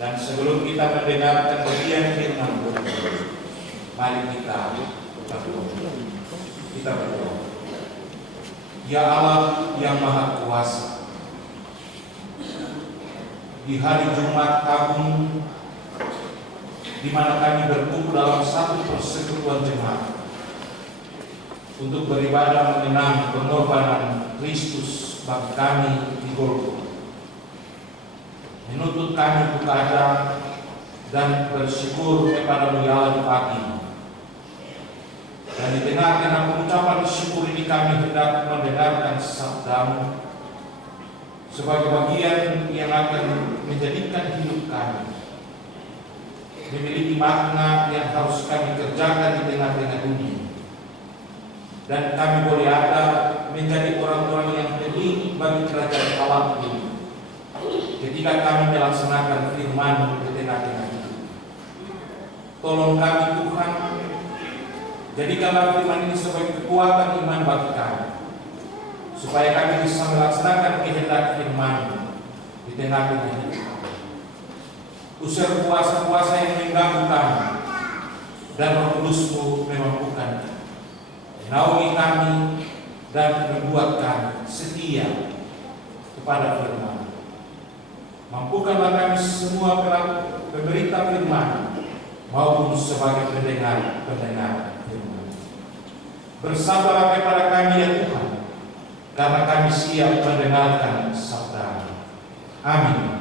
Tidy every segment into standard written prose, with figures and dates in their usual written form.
Dan sebelum kita mendengarkan bagian firman Tuhan, mari kita berdoa. Kita berdoa. Ya Allah yang Maha Kuasa, di hari Jumat Agung, di mana kami berkumpul dalam satu persekutuan jemaat untuk beribadah mengenang pengorbanan Kristus bagi kami di Golgota, menuntut kami untuk ada dan bersyukur kepada-Mu ya Allah di pagi. Dan di tengah-tengah pengucapan syukur ini kami hendak mendengarkan sabda-Mu sebagai bagian yang akan menjadikan hidup kami memiliki makna yang harus kami kerjakan di tengah-tengah dunia. Dan kami boleh ada menjadi orang-orang yang penting bagi kerajaan Allah ini ketika kami melaksanakan firman-Mu di tengah-tengah itu. Tolong kami Tuhan, jadikanlah firman ini sebagai kekuatan iman bagi kami, supaya kami bisa melaksanakan kehendak firman-Mu di tengah-tengah itu. Usir kuasa-kuasa yang mengganggu kami, dan Roh Kudus-Mu memampukan kami, menaungi kami, dan membuat kami setia kepada firman. Mampukanlah kami semua pemberita firman maupun sebagai pendengar firman. Bersabarlah kepada kami ya Tuhan, karena kami siap mendengarkan sabda-Mu. Amin.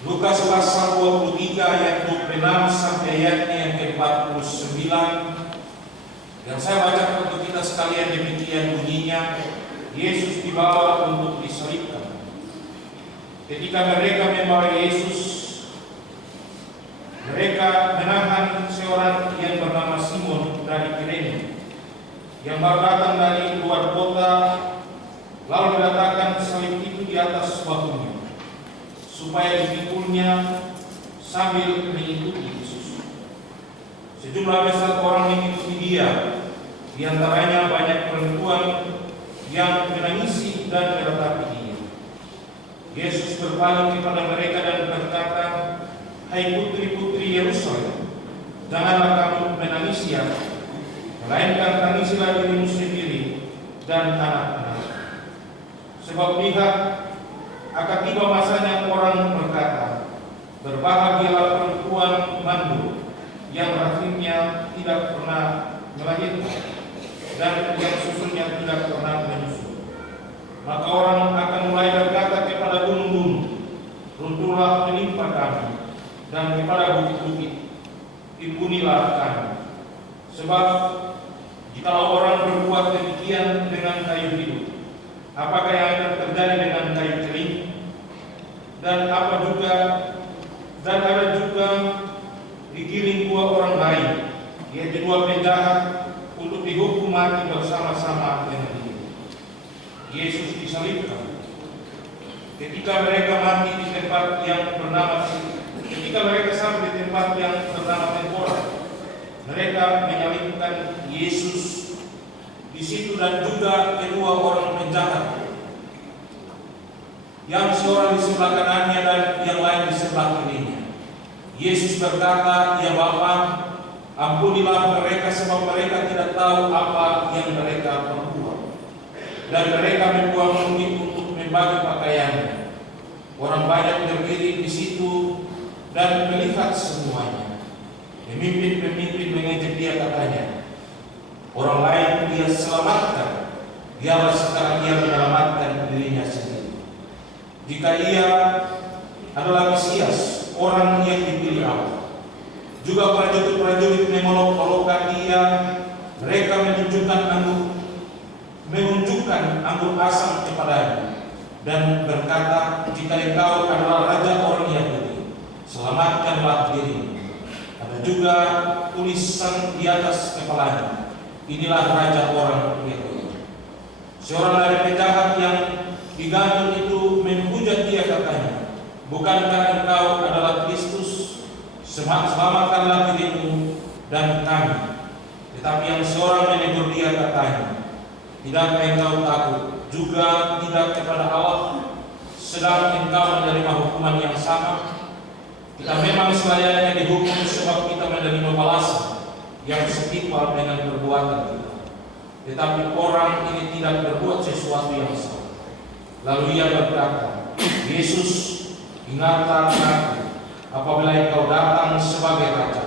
Lukas pasal 23 ayat 26 sampai ayatnya yang ke-49 yang saya bacakan untuk kita sekalian demikian bunyinya. Yesus dibawa untuk disalibkan. Ketika mereka membawa Yesus, mereka menahan seorang yang bernama Simon dari Kirene yang baru datang dari luar kota, lalu meletakkan salib itu di atas bahunya supaya dipikulnya sambil mengikuti Yesus. Sejumlah besar orang mengikuti dia, di antaranya banyak perempuan yang menangisi dan meratapi dia. Yesus berpaling kepada mereka dan berkata, "Hai putri-putri Yerusalem, janganlah kamu menangisi aku, melainkan tangisilah dirimu sendiri dan anak-anak. Sebab lihat, akan tiba masanya orang berkata, berbahagialah perempuan mandul yang rahimnya tidak pernah melahirkan dan yang susunya tidak pernah menyusu. Maka orang akan mulai berkata kepada gunung-gunung, runtuhlah menimpa kami, dan kepada bukit-bukit, timbunilah kami. Sebab jikalau orang berbuat demikian dengan kayu hidup, apakah yang akan terjadi dengan kayu kering? Dan ada juga digiring dua orang lain, yaitu dua penjahat, untuk dihukum mati bersama-sama dengan dia. Yesus disalibkan. Ketika mereka sampai di tempat yang bernama Tengkorak, mereka menyalibkan Yesus di situ dan juga kedua orang penjahat, yang seorang di sebelah kanannya dan yang lain di sebelah kirinya. Yesus berkata, "Ya Bapa, ampunilah mereka sebab mereka tidak tahu apa yang mereka perbuat." Dan mereka membuang bukit untuk membagi pakaiannya. Orang banyak berdiri di situ dan melihat semuanya. Pemimpin-pemimpin mengejek dia, katanya, "Orang lain dia selamatkan, dialah sekarang ia menyelamatkan dirinya sendiri. Jika ia adalah Mesias, orang yang dipilih Allah." Juga prajurit-prajurit mengolok-olokkan dia. Mereka menunjukkan anggur asam kepadanya dan berkata, "Jika engkau adalah raja orang Yahudi, selamatkanlah dirimu." Ada juga tulisan di atas kepalanya, "Inilah raja orang Yahudi." Seorang dari penjahat yang digantung itu menghujat dia, katanya, "Bukankah engkau adalah Kristus? Selamatkanlah dirimu dan kami." Tetapi yang seorang menegur dia, katanya, "Tidakkah engkau takut juga tidak kepada Allah, sedang engkau menerima hukuman yang sama. Kita memang selayaknya dihukum sebab kita menerima balasan yang setimpal dengan perbuatan kita. Tetapi orang ini tidak berbuat sesuatu yang salah. Lalu ia berkata, Yesus, ingatlah aku apabila engkau datang sebagai Raja.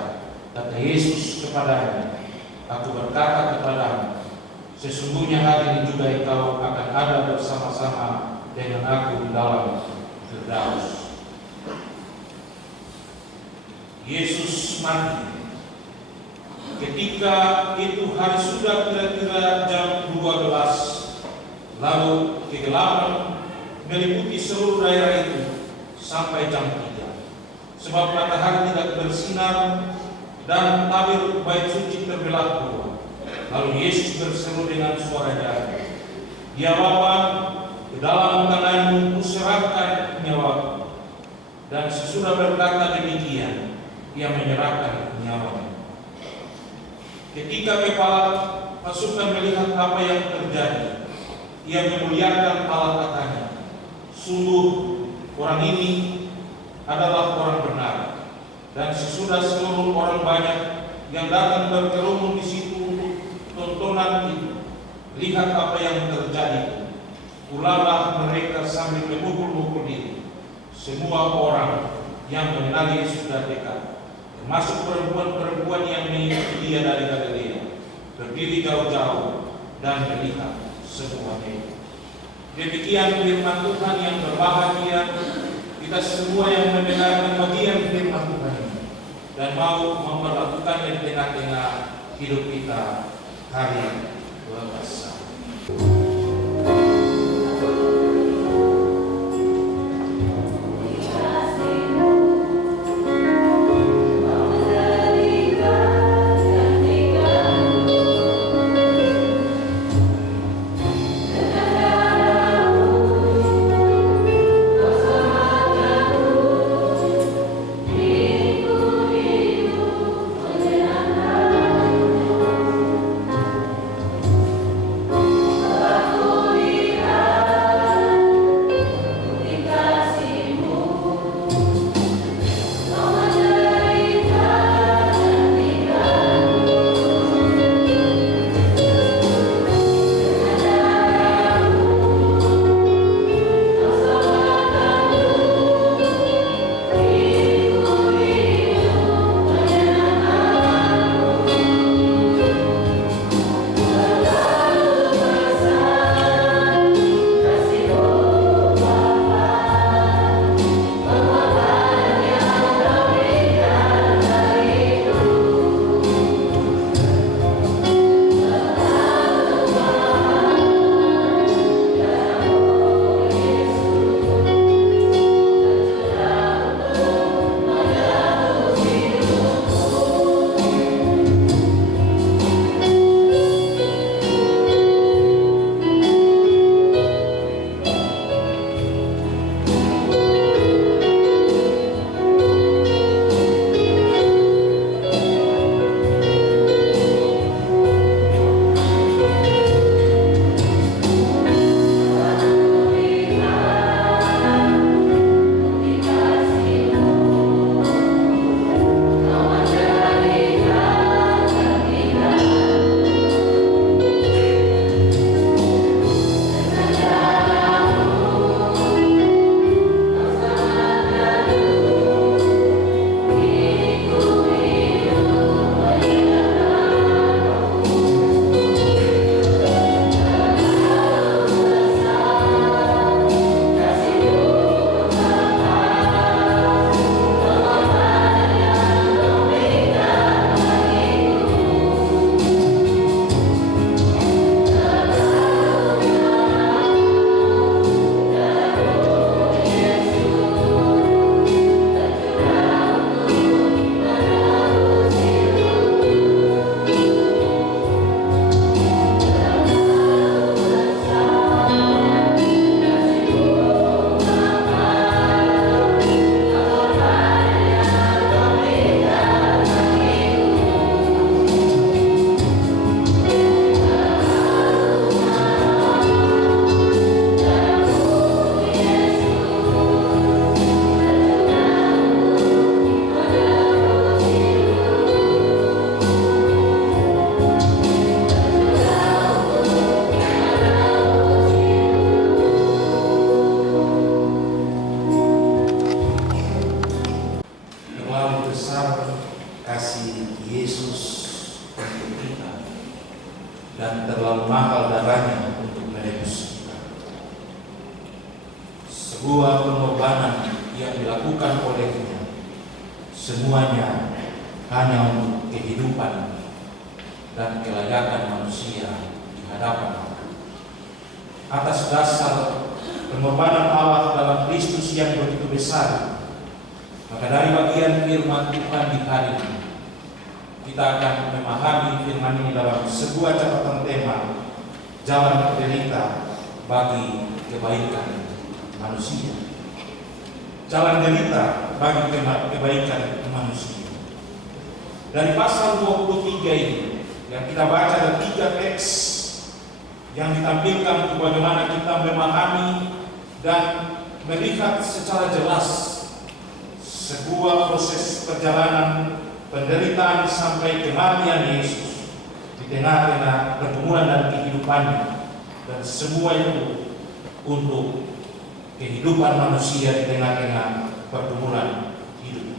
Kata Yesus kepadanya, aku berkata kepadamu, sesungguhnya hari ini juga engkau akan ada bersama-sama dengan aku di dalam Firdaus. Yesus mati. Ketika itu hari sudah kira-kira jam 12, lalu kegelapan meliputi seluruh daerah itu sampai jam 3. Sebab matahari tidak bersinar dan tabir bait suci terbelah dua. Lalu Yesus berseru dengan suara nyaring, Ya Bapa, ke dalam tanganmu kuserahkan nyawaku. Dan sesudah berkata demikian, ia menyerahkan nyawanya. Ketika kepala pasukan melihat apa yang terjadi, ia memuliakan Allah, katanya, sungguh orang ini adalah orang benar. Dan sesudah seluruh orang banyak yang datang berkerumun di situ untuk tontonan itu, lihat apa yang terjadi, ulanglah mereka sambil memukul-mukul diri. Semua orang yang mengenali sudah dekat, termasuk perempuan-perempuan yang mengikuti dia dari Galilea, berdiri jauh-jauh dan melihat semuanya itu. Demikian firman Tuhan yang berbahagia kita semua yang mendengarkan bagian firman Tuhan ini dan mau memperlakukannya di tengah-tengah hidup kita hari lepas. besar kasih Yesus untuk kita dan terlalu mahal darahnya untuk menebus kita. Sebuah pengorbanan yang dilakukan olehnya, semuanya hanya untuk kehidupan dan kelayakan manusia di hadapan Allah. Atas dasar pengorbanan Allah dalam Kristus yang begitu besar, maka dari bagian firman Tuhan di hari ini, kita akan memahami firman ini dalam sebuah catatan tema, jalan derita bagi kebaikan manusia. Jalan derita bagi kebaikan manusia. Dari pasal 23 ini yang kita baca, ada 3 teks yang ditampilkan untuk bagaimana kita memahami dan melihat secara jelas sebuah proses perjalanan penderitaan sampai kematian Yesus di tengah-tengah pergumulan dan kehidupannya, dan semua itu untuk kehidupan manusia di tengah-tengah pergumulan hidup.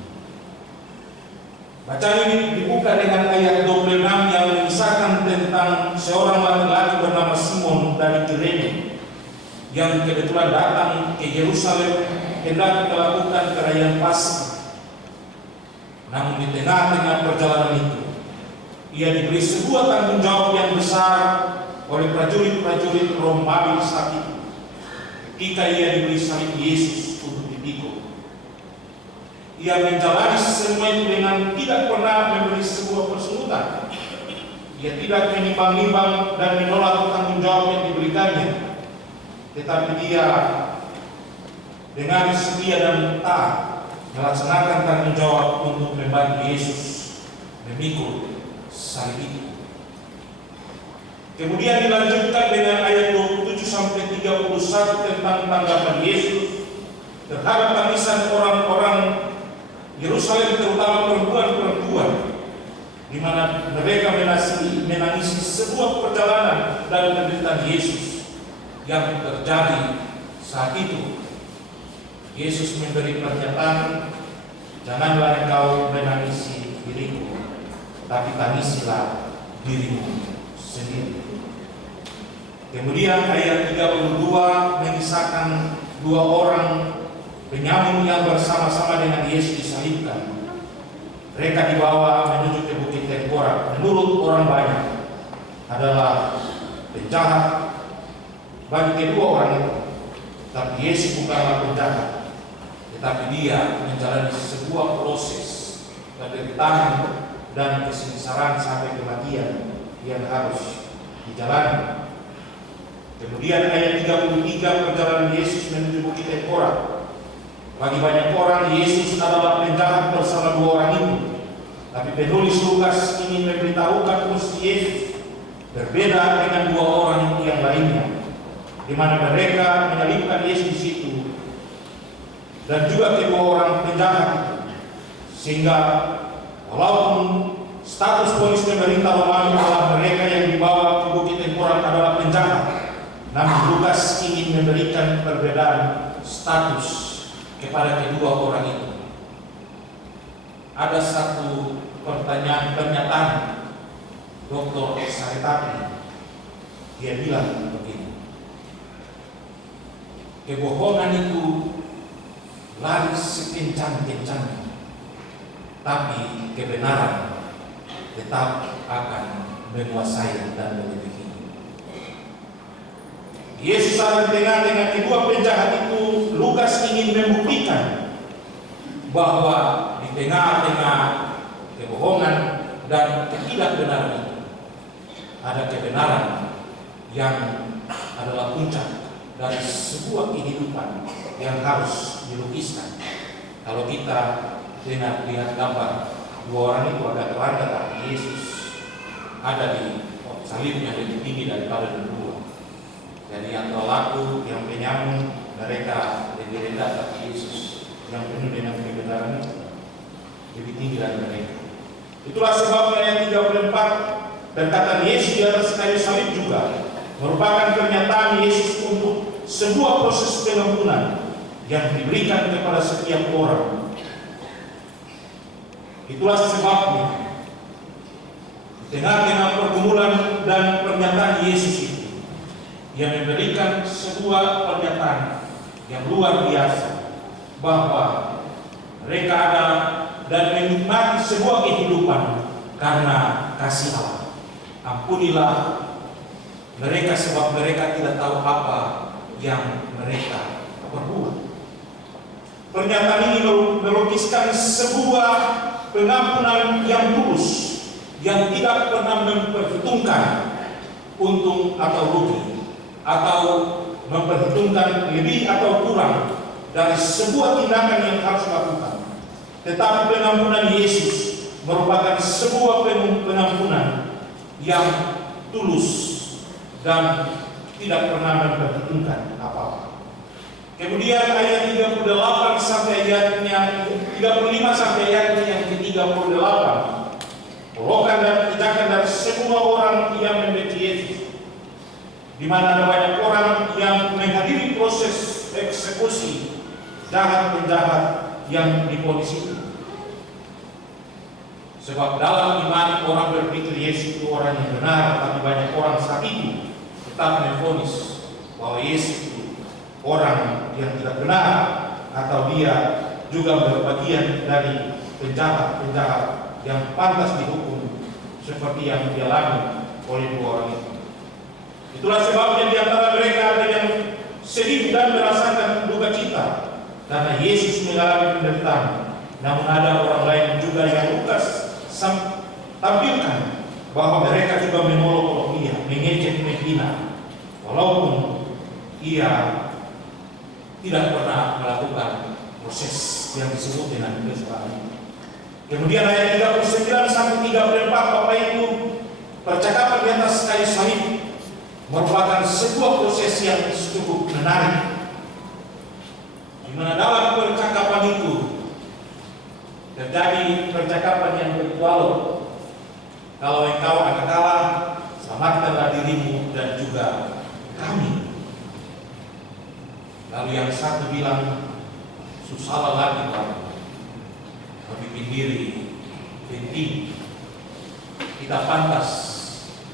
Bacaan ini dibuka dengan ayat 26 yang mengisahkan tentang seorang laki-laki bernama Simon dari Kirene yang kebetulan datang ke Yerusalem hendak melakukan perayaan Paskah. Namun di tengah-tengah perjalanan itu, ia diberi sebuah tanggung jawab yang besar oleh prajurit-prajurit Romawi saat itu. Ketika ia diberi salib Yesus untuk dipikul, ia menjalani semua itu dengan tidak pernah memberi sebuah persungutan. Ia tidak menimbang-nimbang dan menolak tanggung jawab yang diberikannya, tetapi dia dengan setia dan taat melaksanakan tanggung jawab untuk membantu Yesus memikul salib itu. Kemudian dilanjutkan dengan ayat 27-31 tentang tanggapan Yesus terhadap tangisan orang-orang Yerusalem, terutama perempuan-perempuan, di mana mereka menangisi sebuah perjalanan dan penderitaan Yesus yang terjadi saat itu. Yesus memberi pernyataan, janganlah engkau menangisi diriku, tapi tangisilah dirimu sendiri. Kemudian ayat 32 mengisahkan 2 orang penyamun yang bersama-sama dengan Yesus disalibkan. Mereka dibawa menuju ke Bukit Tengkorak. Menurut orang banyak adalah penjahat bagi kedua orang itu. Tapi Yesus bukanlah penjahat, tetapi dia menjalani sebuah proses penderitaan dan kesengsaraan sampai kematian yang harus dijalani. Kemudian ayat 33, perjalanan Yesus menuju Bukit Tengkorak. Bagi banyak orang, Yesus adalah penjahat bersama 2 orang itu. Tapi penulis Lukas ingin memberitahukan posisi Yesus berbeda dengan 2 orang yang lainnya, di mana mereka menyalibkan Yesus di situ, dan juga kedua orang penjahat itu. Sehingga walaupun status polis pemerintah Romawi bahwa mereka yang dibawa ke Bukit Tengkorak adalah penjahat, namun Lukas ingin memberikan perbedaan status kepada kedua orang itu. Ada satu pernyataan Dr. Saretapi. Dia bilang begini, kebohongan itu lari sekencang-kencangnya, tapi kebenaran tetap akan menguasai dan melebihi. Yesus ada di tengah-tengah kedua penjahat itu. Lukas ingin membuktikan bahwa di tengah-tengah kebohongan dan ketidakbenaran itu ada kebenaran yang adalah puncak dari sebuah kehidupan yang harus dilukiskan. Kalau kita lihat gambar 2 orang itu ada keluarga, tapi Yesus ada di salibnya lebih tinggi daripada kedua. Jadi yang pelaku, yang penyamun, mereka lebih rendah, tapi Yesus yang penuh dengan kebenaran lebih tinggi dari mereka. Itulah sebabnya ayat 34, dan kata Yesus di atas kayu salib juga merupakan pernyataan Yesus untuk sebuah proses pengampunan yang diberikan kepada setiap orang. Itulah sebabnya di tengah-tengah pergumulan dan pernyataan Yesus itu, Ia memberikan sebuah pernyataan yang luar biasa bahwa mereka ada dan menikmati sebuah kehidupan karena kasih Allah. Ampunilah mereka sebab mereka tidak tahu apa yang mereka perbuat. Pernyataan ini melukiskan sebuah pengampunan yang tulus, yang tidak pernah memperhitungkan untung atau rugi, atau memperhitungkan lebih atau kurang dari sebuah tindakan yang harus dilakukan. Tetapi pengampunan Yesus merupakan sebuah pengampunan yang tulus dan tidak pernah memperhitungkan apa-apa. Kemudian ayat 38 sampai ayatnya 35 sampai ayatnya yang ke-38, polokan dan tindakan dari semua orang yang membenci Yesus, di mana ada banyak orang yang menghadiri proses eksekusi jahat-penjahat yang divonis itu. Sebab dalam iman orang berpikir Yesus itu orang yang benar, tapi banyak orang saat itu tetap memvonis bahwa Yesus itu orang yang tidak benar, atau dia juga berbagian dari penjahat-penjahat yang pantas dihukum seperti yang dialami oleh dua orang itu. Itulah sebabnya di antara mereka ada yang sedih dan merasakan duka cita karena Yesus mengalami penderitaan. Namun ada orang lain juga yang Lukas tampilkan bahwa mereka juga menolong dia, mengejek, menghina, walaupun ia tidak pernah melakukan proses yang disebut dengan kesalahan. Kemudian ayat 39 sampai 34, Bapak Ibu, percakapan di atas kayu salib merupakan sebuah proses yang cukup menarik, di mana dalam percakapan itu terjadi percakapan yang berdialog. Kalau engkau akan kalah, selamatkanlah dirimu dan juga kami. Lalu yang satu bilang, susahlah lagi Tuhan, berbikin diri penting, kita pantas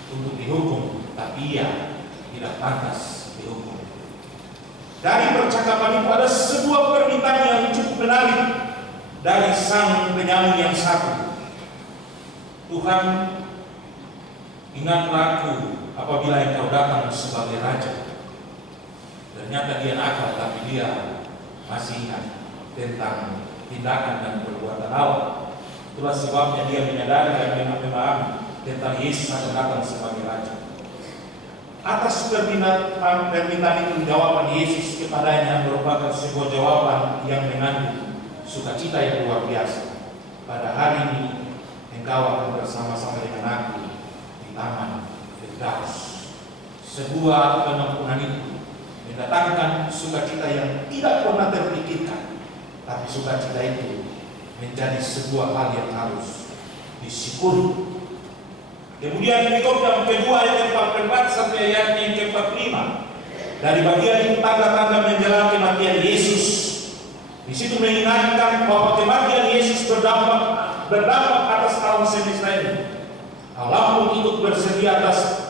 untuk dihukum, tapi ia tidak pantas dihukum. Dari percakapan itu ada sebuah permintaan yang cukup menarik dari sang penyanyi yang satu. Tuhan, ingatlah aku apabila engkau datang sebagai raja. Ternyata dia nakal, tapi dia masih ingat tentang tindakan dan perbuatan Allah. Itulah sebabnya dia menyadari dan memahami tentang Yesus akan datang sebagai raja. Atas permintaan itu, jawaban Yesus kepadanya merupakan sebuah jawaban yang mengandung sukacita yang luar biasa. Pada hari ini engkau akan bersama-sama dengan aku di taman Firdaus. Sebuah pengampunan itu mendatangkan sukacita yang tidak pernah terpikirkan, tapi sukacita itu menjadi sebuah hal yang harus disyukuri. Kemudian berikut yang kedua, ayat 44 sampai ayat yang ke-45, dari bagian itu tanda-tanda menjelang kematian Yesus. Di situ mengingatkan bahwa kematian Yesus berdampak atas alam semesta ini. Allah pun ikut bersedia atas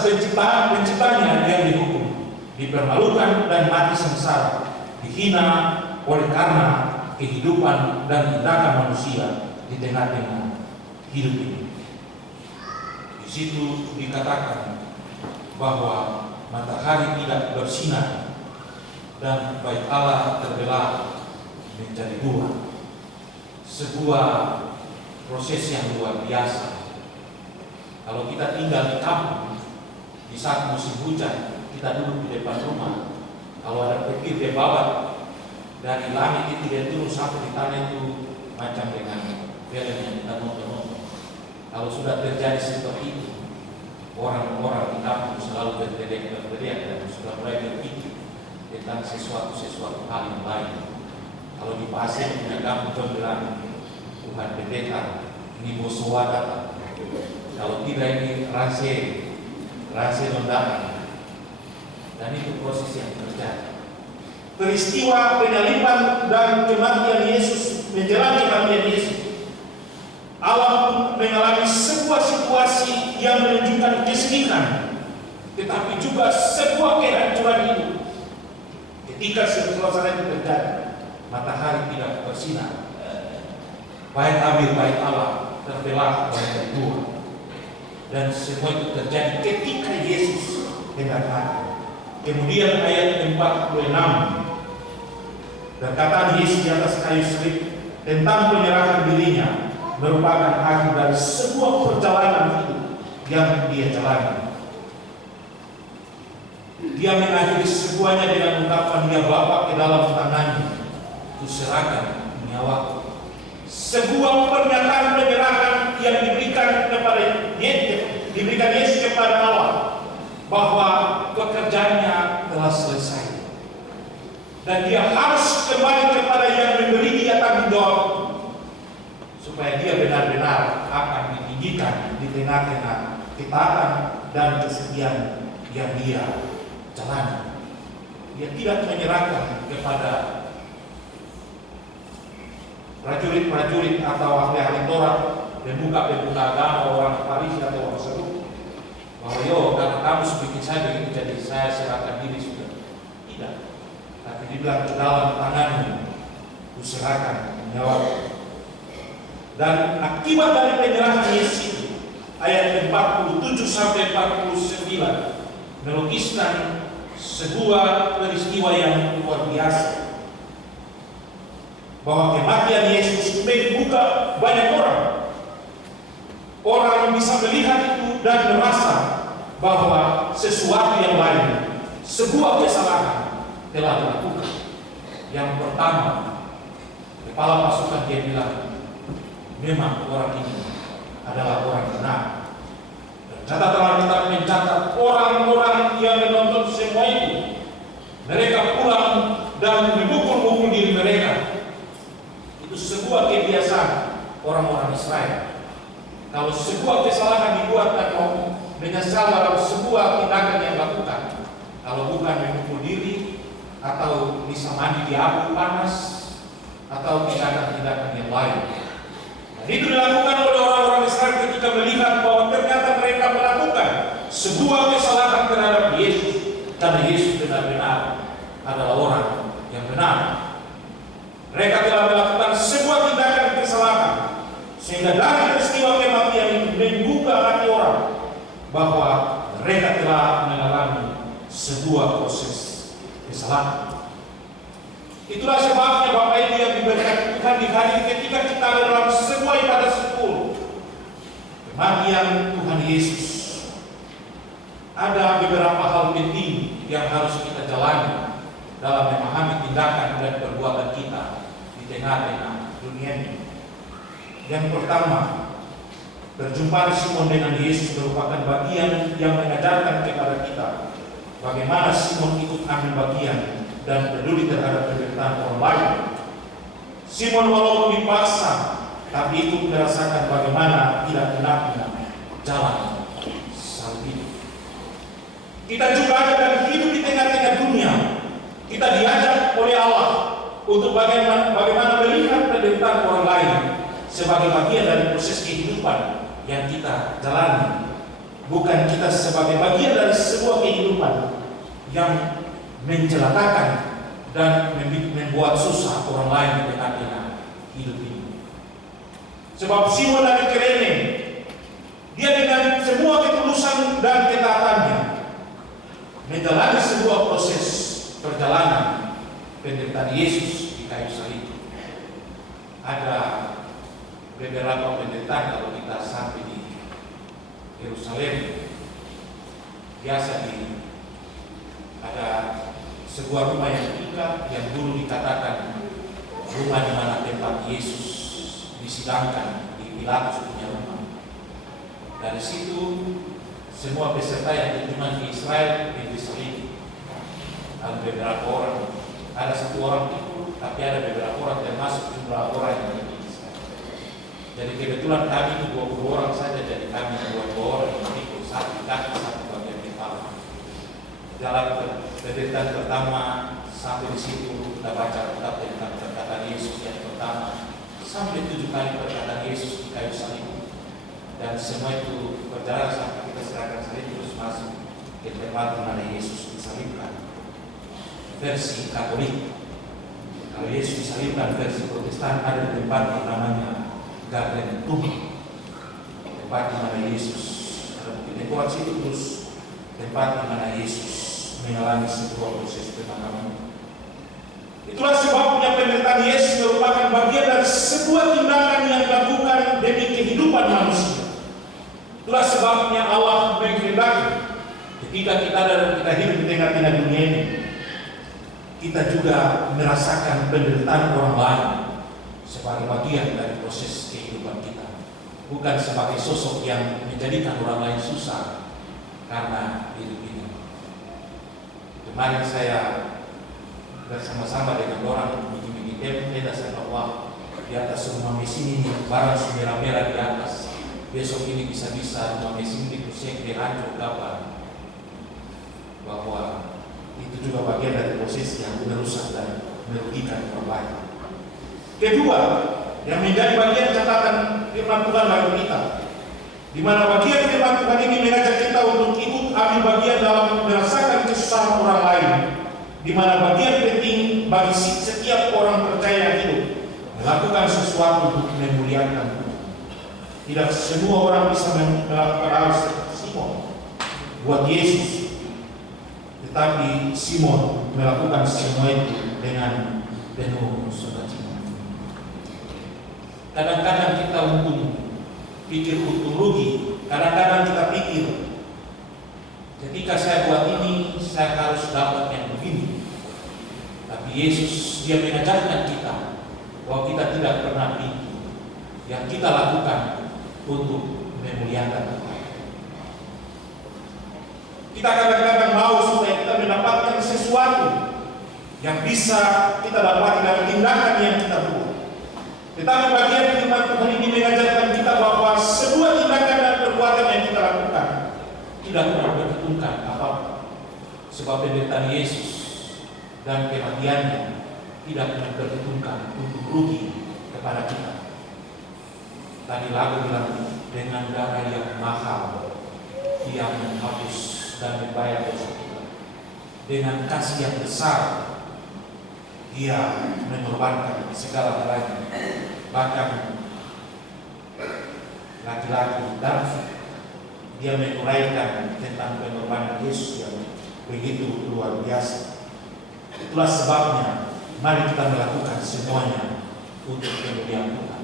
penciptanya yang dihukum, dipermalukan dan mati sengsara, dihina oleh karena kehidupan dan tindakan manusia di tengah-tengah hidup ini. Di situ dikatakan bahwa matahari tidak bersinar dan bait Allah terbelah menjadi dua. Sebuah proses yang luar biasa. Kalau kita tinggal di kampung, di saat musim hujan, kita duduk di depan rumah. Kalau ada petir berbabat dari langit itu dia turun sampai di tanah itu macam dengan film yang kita nonton. Kalau sudah terjadi seperti itu, orang-orang di kampung selalu berteriak dan sudah mulai berpikir tentang sesuatu hal yang lain. Kalau di pasir punya kampung bilang, Tuhan pendeta, ini Bosua datang. Kalau tidak ini rahasia mendatang. Dan itu proses yang terjadi. Peristiwa penyaliban dan kematian Yesus, menjelang kematian Yesus sebuah situasi yang menunjukkan kesedihan, tetapi juga sebuah kehancuran hidup. Ketika suasana itu terjadi, matahari tidak bersinar, baik Habir baik Allah terbelah oleh kedua, dan semua itu terjadi ketika Yesus hendak hadir. Kemudian ayat 46, perkataan Yesus di atas kayu salib tentang penyerahan dirinya merupakan akhir dari sebuah perjalanan hidup yang dia jalani. Dia mengakhiri semuanya dengan ungkapan, "Ya Bapa, ke dalam tanganmu kuserahkan nyawaku." Sebuah pernyataan penyerahan yang diberikan Yesus kepada Allah, bahwa pekerjaannya telah selesai dan dia harus kembali kepada yang memberi dia tanggung jawab, supaya dia benar-benar akan ditinggikan di tengah-tengah ketaatan dan kesedihan yang dia jalani. Dia tidak menyerahkan kepada prajurit-prajurit atau ahli-ahli Taurat, pemuka-pemuka agama, orang Farisi atau orang Saduki, bahwa karena kamu sedikit saja ini, jadi saya serahkan diri sudah. Tidak. Tapi dibilang, "Ke dalam tanganmu kuserahkan nyawaku." Dan akibat dari penyerahan Yesus itu, ayat 47 sampai 49 melukiskan sebuah peristiwa yang luar biasa, bahwa kematian Yesus membuka banyak orang. Orang bisa melihat itu dan merasa bahwa sesuatu yang lain, sebuah kesalahan telah dilakukan. Yang pertama, kepala pasukan dia bilang, memang orang ini adalah orang benar. Catatan kita mencatat orang-orang yang menonton semua itu, mereka pulang dan memukul-mukul diri mereka. Itu sebuah kebiasaan orang-orang Israel. Kalau sebuah kesalahan dibuat dan mau menyesal dalam sebuah tindakan yang dilakukan, kalau bukan memukul diri atau bisa mandi di abu panas atau tindakan-tindakan yang lain. Dan itu dilakukan oleh orang-orang Israel ketika melihat bahwa ternyata mereka melakukan sebuah kesalahan terhadap Yesus, karena Yesus benar-benar adalah orang yang benar. Mereka telah melakukan sebuah tindakan kesalahan, sehingga dari peristiwa kematian itu membuka hati orang bahwa mereka telah mengalami sebuah proses kesalahan. Itulah sebabnya Bapak Ibu yang diberkati Tuhan, dihadiri ketika kita dalam sebuah ibadah sepuluh kematian Tuhan Yesus, ada beberapa hal penting yang harus kita jalani dalam memahami tindakan dan perbuatan kita di tengah-tengah dunia ini. Yang pertama, perjumpaan Simon dengan Yesus merupakan bagian yang mengajarkan kepada kita bagaimana Simon ikut ambil bagian dan peduli terhadap penderitaan orang lain. Simon walaupun dipaksa, tapi ikut merasakan bagaimana tidak benarnya jalan salib itu. Kita juga ada dan hidup di tengah-tengah dunia. Kita diajak oleh Allah untuk bagaimana melihat penderitaan orang lain sebagai bagian dari proses kehidupan yang kita jalani, bukan kita sebagai bagian dari sebuah kehidupan yang mencelakakan dan membuat susah orang lain di tengah-tengah hidup ini. Sebab Simon dari Kirene, dia dengan semua ketulusan dan ketaatannya menjalani sebuah proses perjalanan penderitaan Yesus di kayu salib. Ada beberapa penderitaan kalau kita sampai di Yerusalem, biasa ada sebuah rumah yang tinggal yang dulu dikatakan rumah di mana tempat Yesus disidangkan, di Pilatus punya rumah. Dari situ semua peserta yang kunjungan ke Israel diselidiki. Ada beberapa orang, ada satu orang itu, tapi ada beberapa orang termasuk jumlah orang yang ada di Israel. Jadi kebetulan kami 20 orang saja, jadi kami 20 orang yang ikut satu kaki satu bagian kepala. Dalam penderitaan pertama sampai di situ kita baca kitab tentang perkataan Yesus yang pertama sampai 7 kali perkataan Yesus di kayu salib. dan semua itu berjalan sampai kita serahkan salib terus masuk ke tempat di mana Yesus disalibkan. Versi Katolik, kalau Yesus disalibkan versi Protestan ada di tempat yang namanya Garden Tomb, tempat di mana Yesus ada di dekat situ, terus tempat di mana Yesus mengalami sebuah proses pemakaman. Itulah sebabnya penderitaan Yesus merupakan bagian dari sebuah tindakan yang dilakukan demi kehidupan manusia. Itulah sebabnya Allah menghendaki ketika kita hidup di tengah-tengah dunia ini, kita juga merasakan penderitaan orang lain sebagai bagian dari proses kehidupan kita, bukan sebagai sosok yang menjadikan orang lain susah karena hidup ini. Kemarin saya bersama-sama dengan orang bikin tenda, saya bahwa di atas rumah mesin ini barang merah-merah di atas, besok ini bisa-bisa rumah mesin itu hancur kapan, bahwa itu juga bagian dari proses yang merusak dan merugikan orang lain. Kedua, yang menjadi bagian catatan firman Tuhan bagi kita, di mana bagian firman Tuhan ini mengajak kita untuk ikut ambil bagian dalam merasakan kesusahan orang lain, di mana bagian penting bagi setiap orang percaya hidup melakukan sesuatu untuk memuliakan Tuhan. Tidak semua orang bisa melakukan hal seperti Simon buat Yesus, tetapi Simon melakukan semua itu dengan penuh sukacita. Kadang-kadang kita pikir untung rugi, kadang-kadang kita pikir ketika saya buat ini saya harus dapat yang begini. Tapi Yesus dia mengajarkan kita bahwa kita tidak pernah pikir yang kita lakukan untuk memuliakan Tuhan. Kita kadang-kadang mau supaya kita mendapatkan sesuatu yang bisa kita dapati dari tindakan yang kita buat. Tetapi bagian firman Tuhan ini mengajarkan kita bahwa sebuah tindakan dan perbuatan yang kita lakukan tidak memperhitungkan apa-apa. Sebab penderitaan Yesus dan kematiannya tidak memperhitungkan untuk rugi kepada kita. Tadi lagu bilang dengan darah yang mahal dia menghapus dan membayar dosa kita. Dengan kasih yang besar dia mengorbankan segala galanya, bahkan laki-laki David dia menguraikan tentang pengorbanan Yesus yang begitu luar biasa. Itulah sebabnya mari kita melakukan semuanya untuk kemuliaan Tuhan.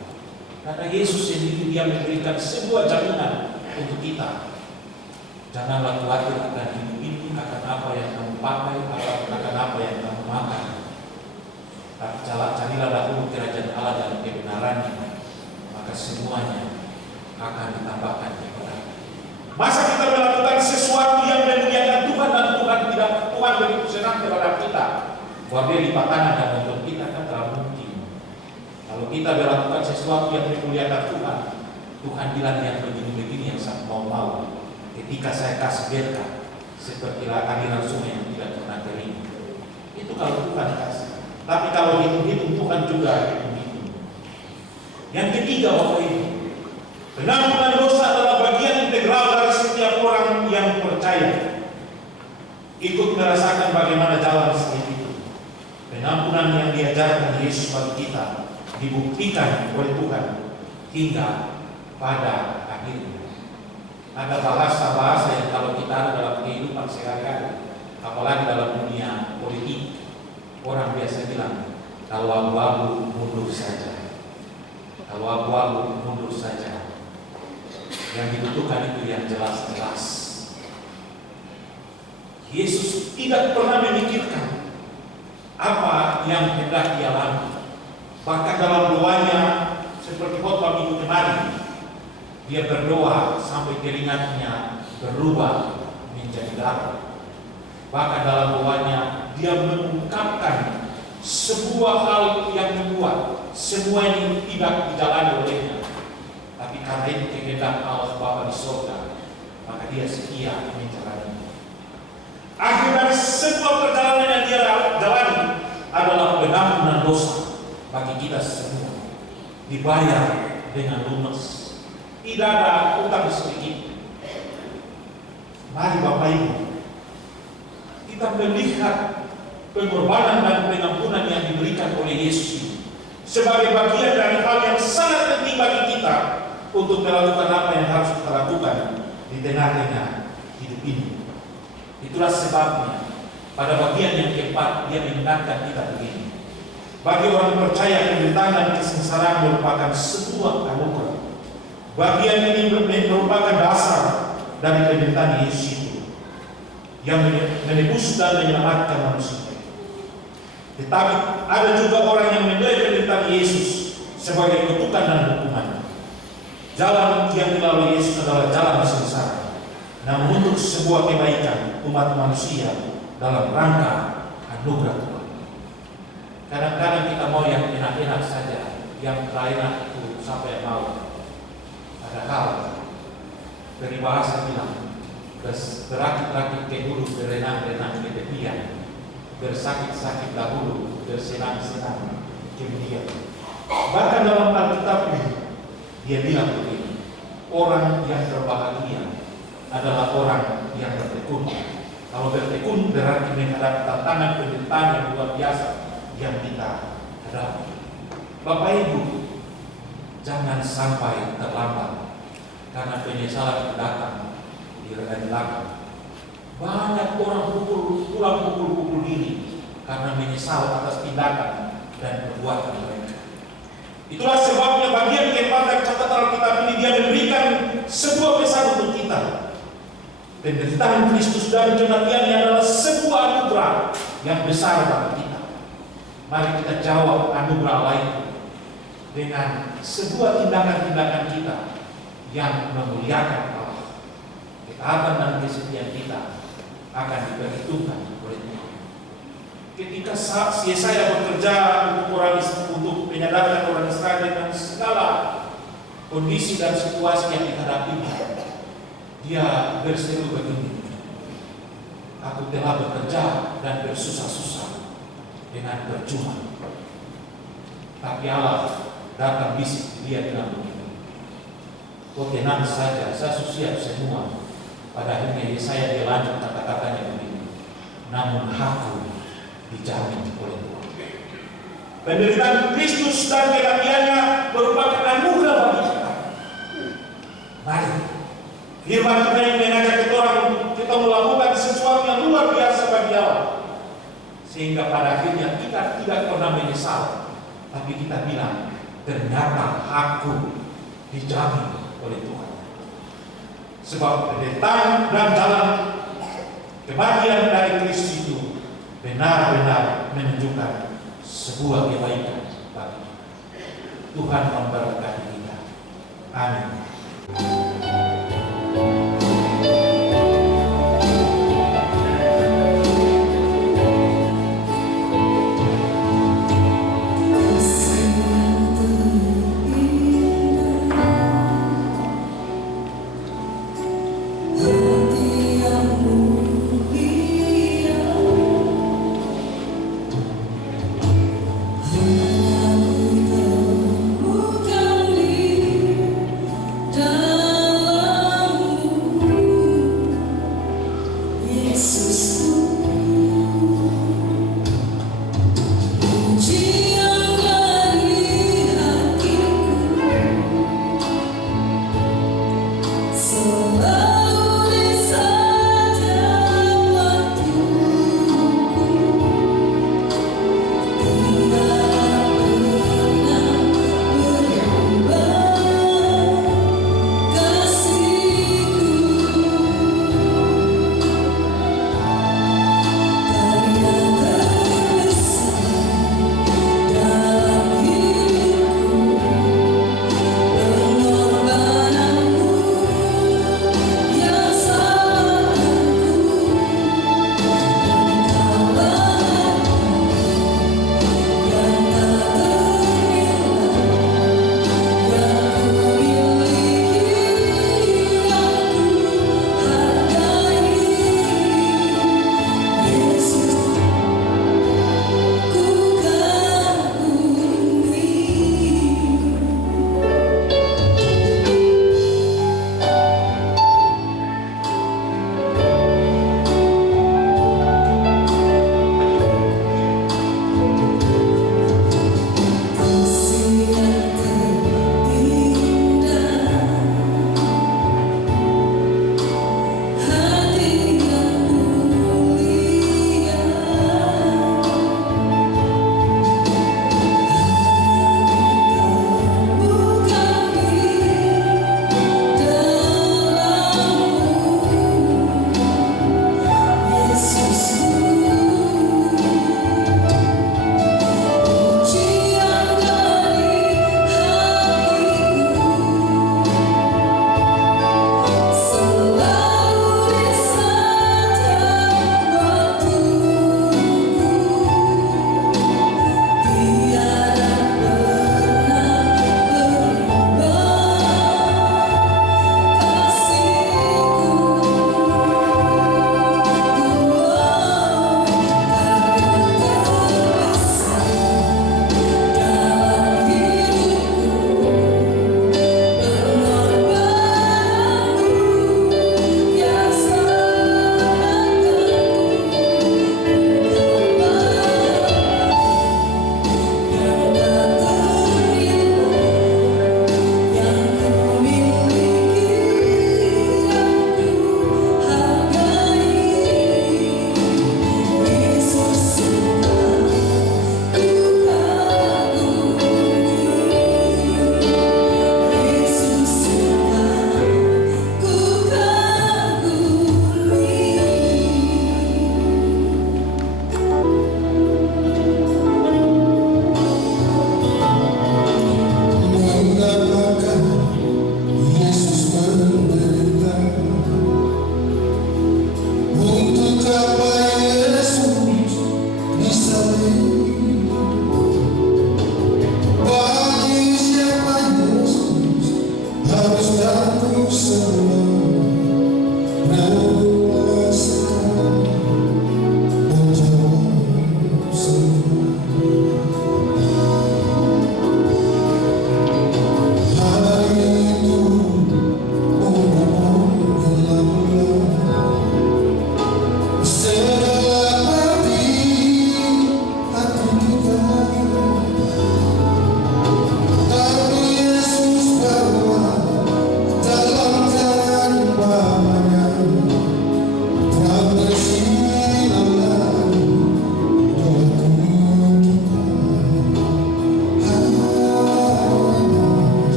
Karena Yesus sendiri dia memberikan sebuah jaminan untuk kita. Janganlah khawatir akan hidup ini, akan apa yang kamu pakai, akan apa yang kamu makan. Tapi carilah dahulu kerajaan Allah dan kebenarannya, maka semuanya akan ditambahkan kepada kita. Masa kita melakukan sesuatu yang memuliakan Tuhan dan Tuhan begitu senang terhadap kita, bahwa dia lipat tangan dan untuk kita kan terlalu mungkin. Kalau kita melakukan sesuatu yang memuliakan Tuhan, Tuhan bilang yang begini-begini yang saya mau. Ketika saya kasih berkat seperti aliran sungai yang tidak pernah kering, itu kalau Tuhan kasih. Tapi kalau hitung-hitung Tuhan juga hitung-hitung. Yang ketiga Bapak Ibu, penampungan dosa adalah bagian integral dari setiap orang yang percaya. Ikut merasakan bagaimana jalan seperti itu. Penampunan yang diajarkan Yesus bagi kita dibuktikan oleh Tuhan hingga pada akhirnya. Ada bahasa-bahasa yang kalau kita ada dalam kehidupan sehari-hari, apalagi dalam dunia politik, orang biasa bilang, kalau abu-abu mundur saja. Kalau abu-abu mundur saja. Yang dibutuhkan itu yang jelas-jelas. Yesus tidak pernah memikirkan apa yang hendak dialami. Bahkan dalam doanya seperti khotbah minggu kemarin, dia berdoa sampai keringatnya berubah menjadi darah. Bahkan dalam doanya dia mengungkapkan sebuah hal yang membuat semua ini tidak dijalani olehnya. Tapi karena itu kehendak Allah Bapa di surga, maka dia setia menjalani. Akhir dari sebuah perjalanan yang dia jalani adalah pengampunan dosa bagi kita semua, dibayar dengan lunas. tidak ada utang sedikit. Mari Bapak Ibu, kita melihat pengorbanan dan pengampunan yang diberikan oleh Yesus ini sebagai bagian dari hal yang sangat penting bagi kita untuk melakukan apa yang harus kita lakukan di tengah-tengah hidup ini. Itulah sebabnya pada bagian yang keempat dia mengingatkan kita begini. Bagi orang percaya, penderitaan dan kesengsaraan merupakan sebuah anugerah. Bagian ini merupakan dasar dari penderitaan Yesus itu yang menebus dan menyelamatkan manusia. Tetapi ada juga orang yang menilai penderitaan Yesus sebagai kutukan dan hukuman. Jalan yang dilalui Yesus adalah jalan sengsara, namun untuk sebuah kebaikan umat manusia dalam rangka anugerah Tuhan. Kadang-kadang kita mau yang enak-enak saja, yang enak itu sampai mau. Padahal peribahasa bilang, berakit-rakit ke hulu, berenang-renang ke tepian, bersakit-sakit dahulu, bersenang-senang kemudian. Bahkan dalam Alkitab ini, dia bilang begini, orang yang berbahagia adalah orang yang bertekun. Kalau bertekun berarti menghadapi tantangan penderitaan yang luar biasa yang kita hadapi. Bapak Ibu, jangan sampai terlambat karena penyesalan datang di belakang. Banyak orang pulang pukul diri karena menyesal atas tindakan dan perbuatan mereka. Itulah sebabnya bagian keempat dari catatan Alkitab ini dia memberikan sebuah pesan untuk kita. Penderitaan Kristus dan kematiannya adalah sebuah anugerah yang besar bagi kita. Mari kita jawab anugerah lain dengan sebuah tindakan-tindakan kita yang memuliakan Allah. Ketaatan dan kesetiaan kita akan diperhitungkan oleh Tuhan. Ketika Yesaya bekerja untuk menyadarkan orang Israel dengan segala kondisi dan situasi yang dihadapinya, dia berseru begini, aku telah bekerja dan bersusah-susah dengan berjuang. Tapi Allah datang bisik, dia bilang begini, kau tenang saja, saya siap semua. Pada akhirnya Yesaya dia lanjut kata-katanya begini, namun aku dijamin oleh Tuhan. Penderitaan Kristus dan kematiannya merupakan anugerah bagi kita. Mari firman Tuhan yang mengajak kita melakukan sesuatu yang luar biasa bagi Allah, sehingga pada akhirnya kita tidak pernah menyesal, tapi kita bilang ternyata aku dijamin oleh Tuhan. Sebab penderitaan dan jalan kematian dari Kristus itu benar-benar menunjukkan sebuah kebaikan bagi kita. Tuhan memberkati kita. Amin.